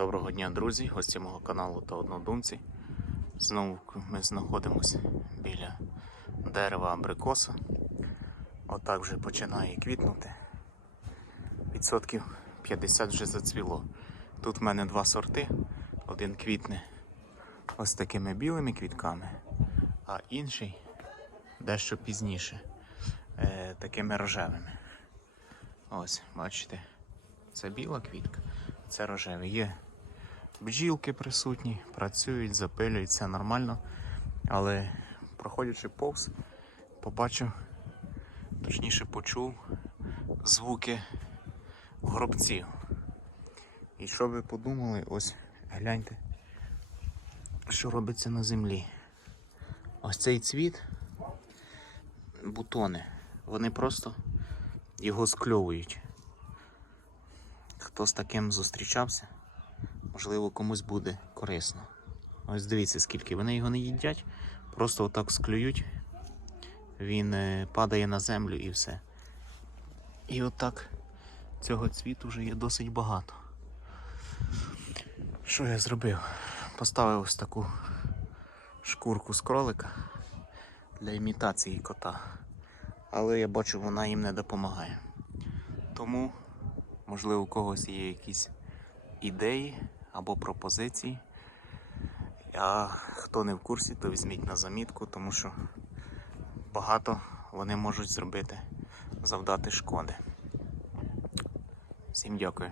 Доброго дня, друзі, гості мого каналу та однодумці. Знову ми знаходимося біля дерева абрикоса. Отак вже починає квітнути. Відсотків 50 вже зацвіло. Тут в мене два сорти. Один квітне ось такими білими квітками, а інший дещо пізніше, е, такими рожевими. Ось, бачите, це біла квітка, це рожевий. Є бджілки присутні, працюють, запилюють, все нормально. Але проходячи повз, побачив, точніше почув звуки гробців. І що ви подумали, ось гляньте, що робиться на землі. Ось цей цвіт, бутони, вони просто його скльовують. Хто з таким зустрічався, можливо, комусь буде корисно. Ось дивіться, скільки вони його не їдять, просто отак склюють, він е, падає на землю і все. І отак цього цвіту вже є досить багато. Що я зробив? Поставив ось таку шкурку з кролика для імітації кота. Але я бачу, вона їм не допомагає. Тому, можливо, у когось є якісь ідеї або пропозиції. А хто не в курсі, то візьміть на замітку, тому що багато вони можуть зробити, завдати шкоди. Всім дякую.